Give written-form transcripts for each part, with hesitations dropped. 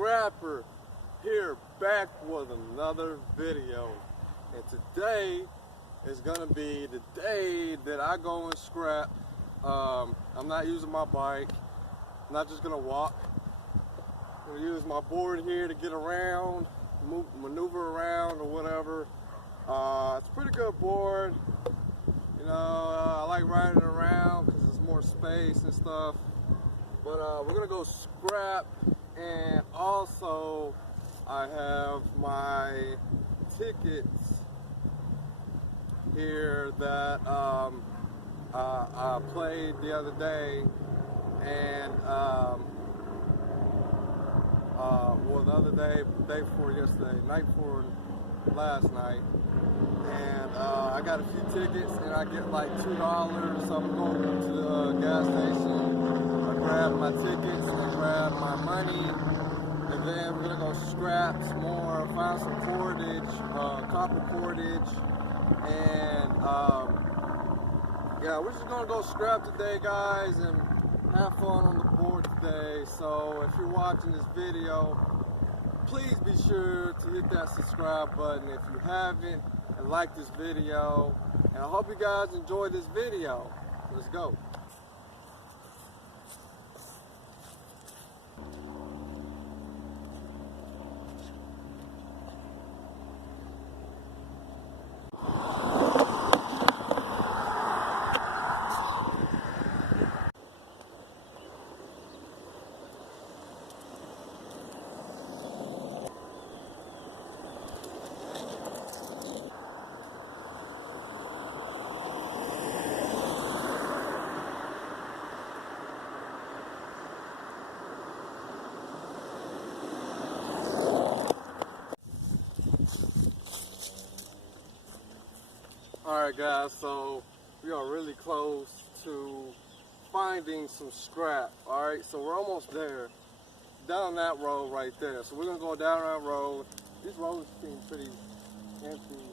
Scrapper here, back with another video. And today is gonna be the day that I go and scrap. I'm not using my bike. I'm not just gonna walk. I'm gonna use my board here to get around, maneuver around or whatever. It's a pretty good board. You know, I like riding it around because there's more space and stuff. But we're gonna go scrap, and also I have my tickets here that I played the other day, and well, the other day, day before yesterday, night before last night, and I got a few tickets, and I get like $2, so I'm going to the gas station. I grab my tickets, I grab my money, and then we're gonna go scrap some more, find some cordage, copper cordage, and yeah, we're just gonna go scrap today, guys, and have fun on the board today. So if you're watching this video, please be sure to hit that subscribe button if you haven't, and like this video, and I hope you guys enjoy this video. Let's go. Alright guys, so we are really close to finding some scrap. Alright, so we're almost there. Down that road right there. So we're going to go down that road. These roads seem pretty empty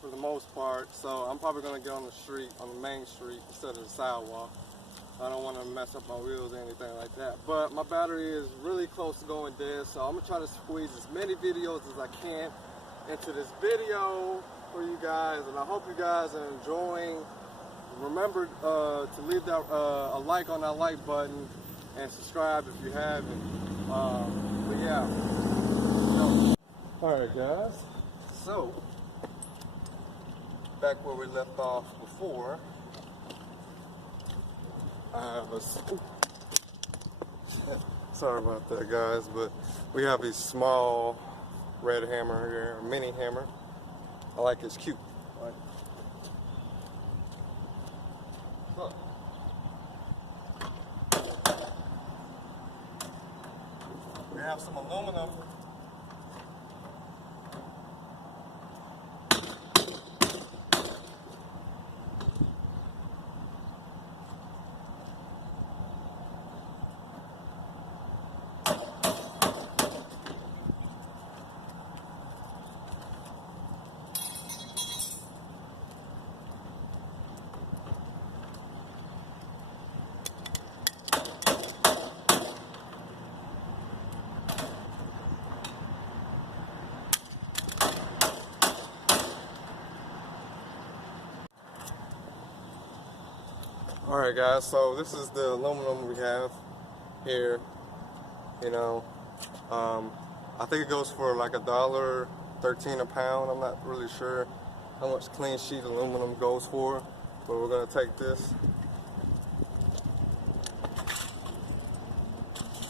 for the most part. So I'm probably going to get on the street, on the main street, instead of the sidewalk. I don't want to mess up my wheels or anything like that. But my battery is really close to going dead. So I'm going to try to squeeze as many videos as I can into this video for you guys, and I hope you guys are enjoying. Remember to leave that a like on that like button, and subscribe if you haven't. But yeah, all right guys, so back where we left off before, sorry about that guys, but we have a small red hammer here, a mini hammer. I like it's cute. Right. Look. We have some aluminum. Alright guys, so this is the aluminum we have here. You know, I think it goes for like $1.13 a pound. I'm not really sure how much clean sheet aluminum goes for, but we're gonna take this,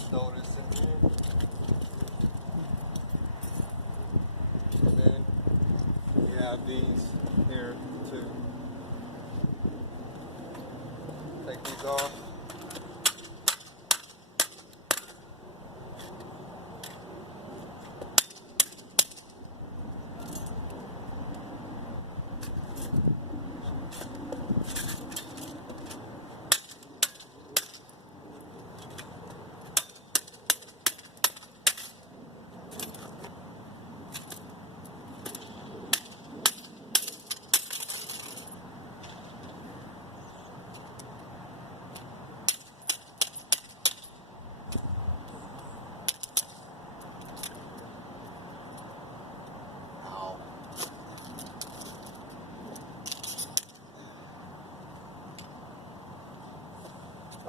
throw this in here, and then we have these here too. Take these off.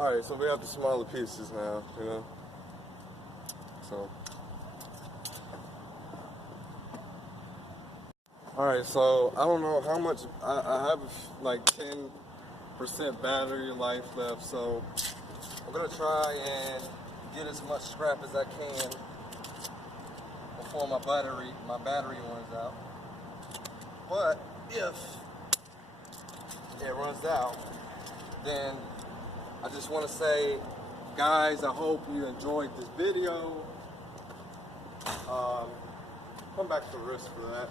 Alright, so we have the smaller pieces now, you know. So. Alright, so I don't know how much, I have like 10% battery life left, so I'm gonna try and get as much scrap as I can before my battery runs out. But if it runs out, then I just want to say, guys, I hope you enjoyed this video. Come back to risk for that.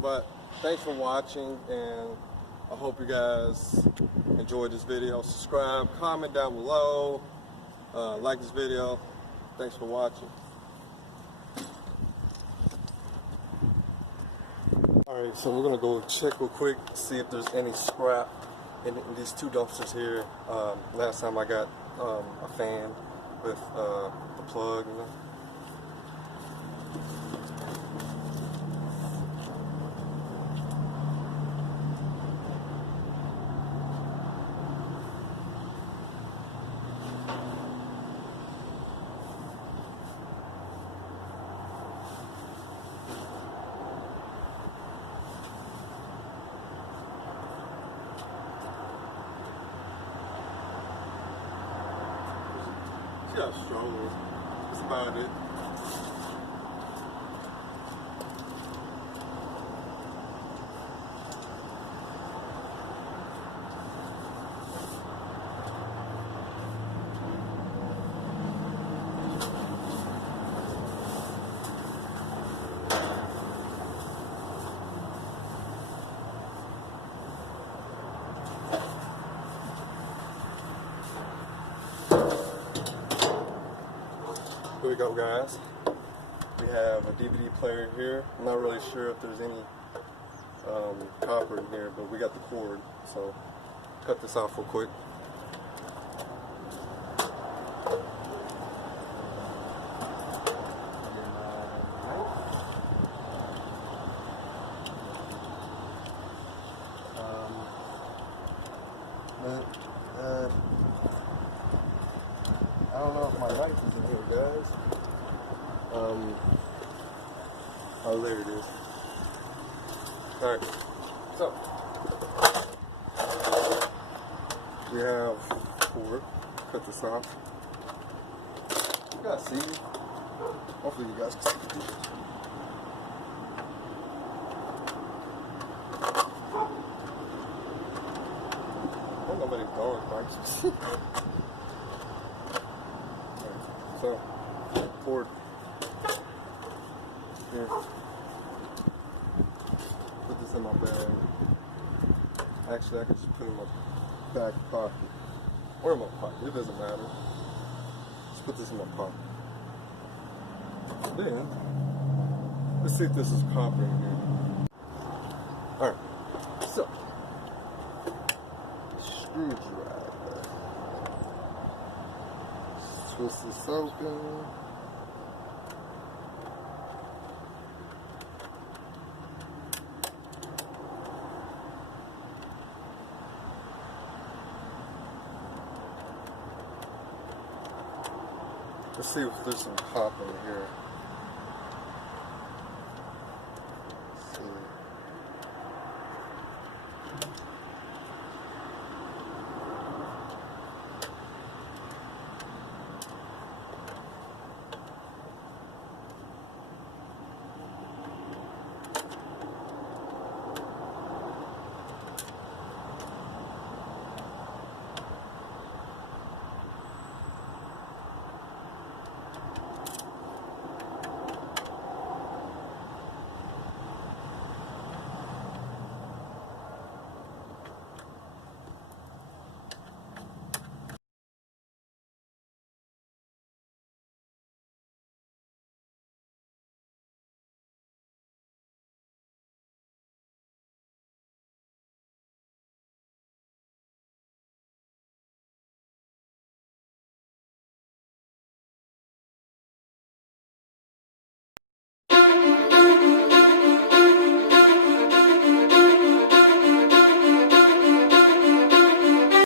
But thanks for watching, and I hope you guys enjoyed this video. Subscribe, comment down below, like this video. Thanks for watching. Alright, so we're gonna go check real quick, see if there's any scrap in these two dumpsters here. Last time I got a fan with the plug, you know. She got a stroller. That's about it. Here we go, guys. We have a DVD player here. I'm not really sure if there's any copper in here, but we got the cord, so cut this off real quick. I don't know if my knife is in here, guys. Oh, there it is. Alright, so we have cord. Cut this off. You guys see? Hopefully you guys can see. I don't know about these dog bites. So, cord here. Put this in my bag. Actually, I can just put it in my back pocket. Or in my pocket, it doesn't matter. Just put this in my pocket. Then, let's see if this is copper in here. Alright, so, screwdriver. Twist this open. Let's see if there's some copper in here.